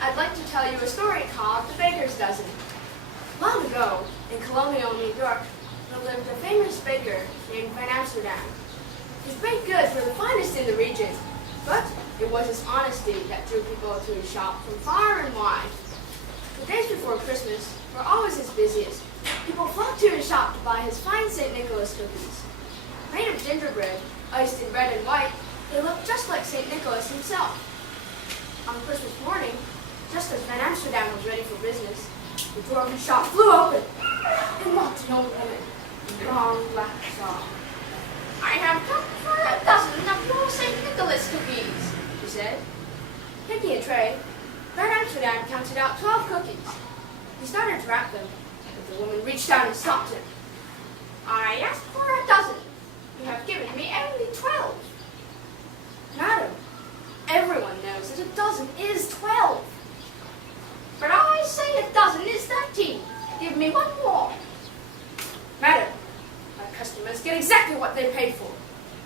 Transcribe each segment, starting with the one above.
I'd like to tell you a story called The Baker's Dozen. Long ago, in colonial New York, there lived a famous baker named Van Amsterdam. His baked goods were the finest in the region, but it was his honesty that drew people to his shop from far and wide. The days before Christmas were always his busiest. People flocked to his shop to buy his fine St. Nicholas cookies. Made of gingerbread, iced in red and white, they looked just like St. Nicholas himself. On Christmas morning, just as Van Amsterdam was ready for business, the door of his shop flew open and walked an old woman in long black shawl. "I have come for a dozen of your St. Nicholas cookies," she said. Taking a tray, Van Amsterdam counted out 12 cookies. He started to wrap them, but the woman reached out and stopped him. "I asked for a dozen. You have given me only 12. "Madam, everyone knows that a dozen is 12. "But I say a dozen is 13. Give me one more." "Madam, my customers get exactly what they pay for.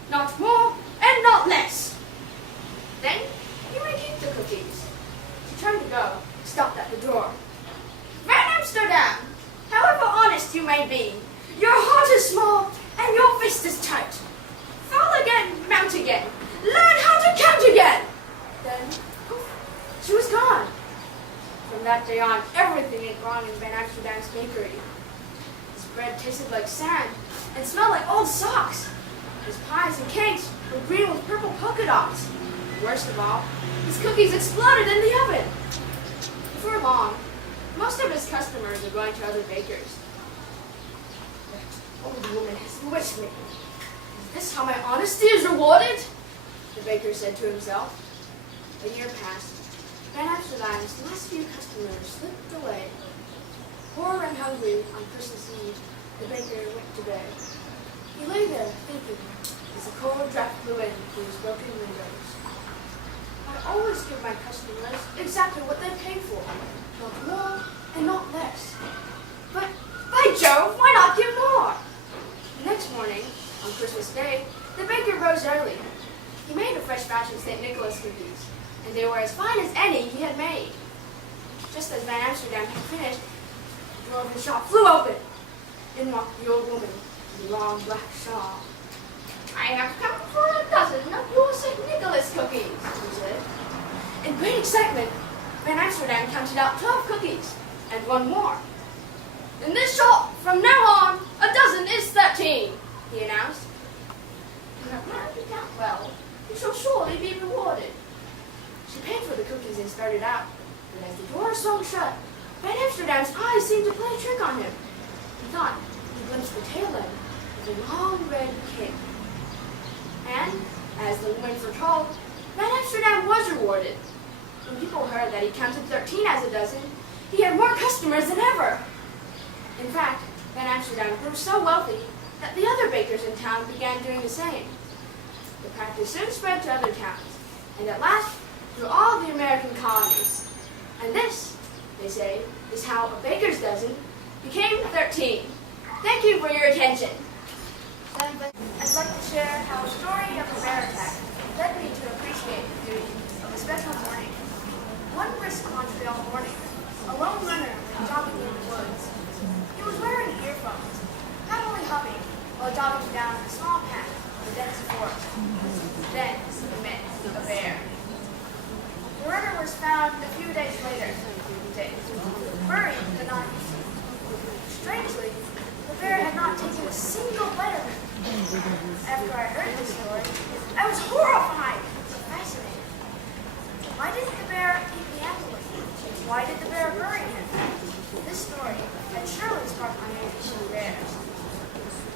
Not more and not less." "Then you may keep the cookies." She turned to go, stopped at the door. "Van Amsterdam, however honest you may be, your heart is small and your fist is tight. Fall again, mount again. Learn how to count again." Then, poof, she was gone. From that day on, everything went wrong in Van Amsterdam's bakery. His bread tasted like sand and smelled like old socks. His pies and cakes were green with purple polka dots. Worst of all, his cookies exploded in the oven. Before long, most of his customers were going to other bakers. "That old woman has bewitched me. Is this how my honesty is rewarded?" the baker said to himself. A year passed. Van Amsterdam's last few customers slipped away. Poor and hungry on Christmas Eve, the baker went to bed. He lay there thinking as a cold draft blew in through his broken windows. "I always give my customers exactly what they pay for, not more and not less. But, by Jove, why not give more?" The next morning, on Christmas Day, the baker rose early. He made a fresh batch of St. Nicholas cookies, and they were as fine as any he had made. Just as Van Amsterdam had finished, the door of his shop flew open. In walked the old woman in the long black shawl. "I have come for a dozen of your St. Nicholas cookies," she said. In great excitement, Van Amsterdam counted out 12 cookies and one more. "In this shop, from now on, a dozen is 13, he announced. "You have learned to count well. You shall surely be rewarded." She paid for the cookies and started out, but as the door swung shut, Van Amsterdam's eyes seemed to play a trick on him. He thought he glimpsed the tail end of a long red cape. And, as the woman foretold, Van Amsterdam was rewarded. When people heard that he counted 13 as a dozen, he had more customers than ever. In fact, Van Amsterdam grew so wealthy that the other bakers in town began doing the same. The practice soon spread to other towns, and at last through all the American colonies. And this, they say, is how a baker's dozen became 13. Thank you for your attention. I'd like to share how a story of a bear attack led me to appreciate the beauty of a special morning. One brisk Montreal morning, a lone runner was jogging in the woods. He was wearing earphones, happily humming while jogging down a small path in the dense forest. Then he met a bear. The runner was found a few days later, buried beneath the sea. Strangely, the bear had not taken a single bite of him. After I heard this story, I was horrified and fascinated. Why didn't the bear eat the apple? Why did the bear bury him? This story had surely sparked my interest in bears.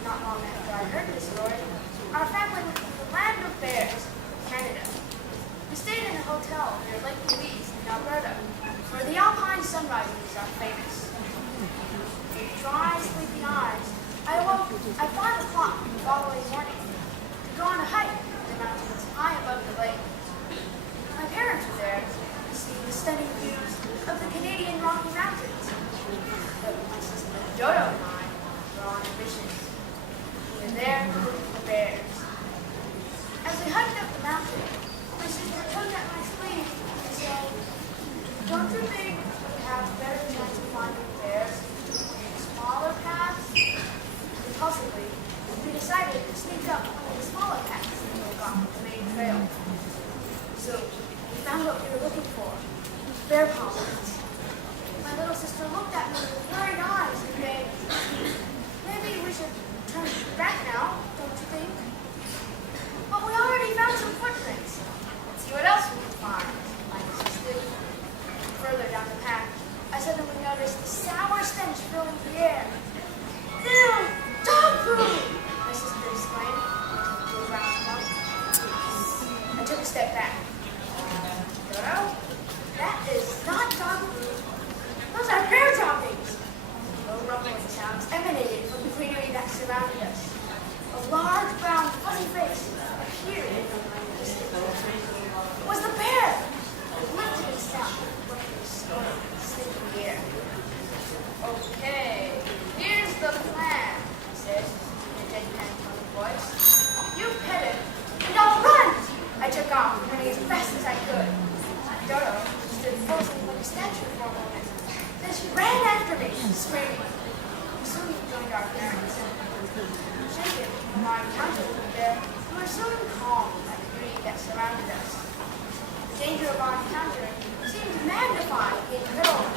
Not long after I heard this story, our family went to the land of bears, Canada. We stayed in a hotel near Lake Louise in Alberta, where the alpine sunrises are famous. With dry, sleepy eyes, I awoke at 5 o'clock the following morning to go on a hike in the mountains high above the lake. My parents were there to see the stunning views of the Canadian Rocky Mountains. But my sister Jodo and I were on a mission. We were there to look for bears. As we hiked up the mountain, my sister tugged at my sleeve found what we were looking for. Bear pollens. My little sister looked at me with worried eyes and begged, maybe we should turn back now, don't you think? But we already found some footprints. Let's see what else we can find, I insisted. Further down the path, I suddenly noticed the sour stench filling the air. Ew! Dog poo! My sister exclaimed. I took a step back. Well, that is not dog poo. Those are bear droppings. Low rumbling sounds emanated from the greenery that surrounded us. A large, brown, fuzzy face appeared in the distance. It was the bear! It lifted itself, looking slowly, sniffing the air. Okay, here's the plan, he said, in a deadpan tone of voice. You pet it, and I'll run! I took off, running as fast as I could. Dodo stood frozen like a statue for a moment. Then she ran after me, screaming. We soon joined our parents. Shaken from our encounter with the bear, we were soon calmed by the beauty that surrounded us. The danger of our encounter seemed magnified in the middle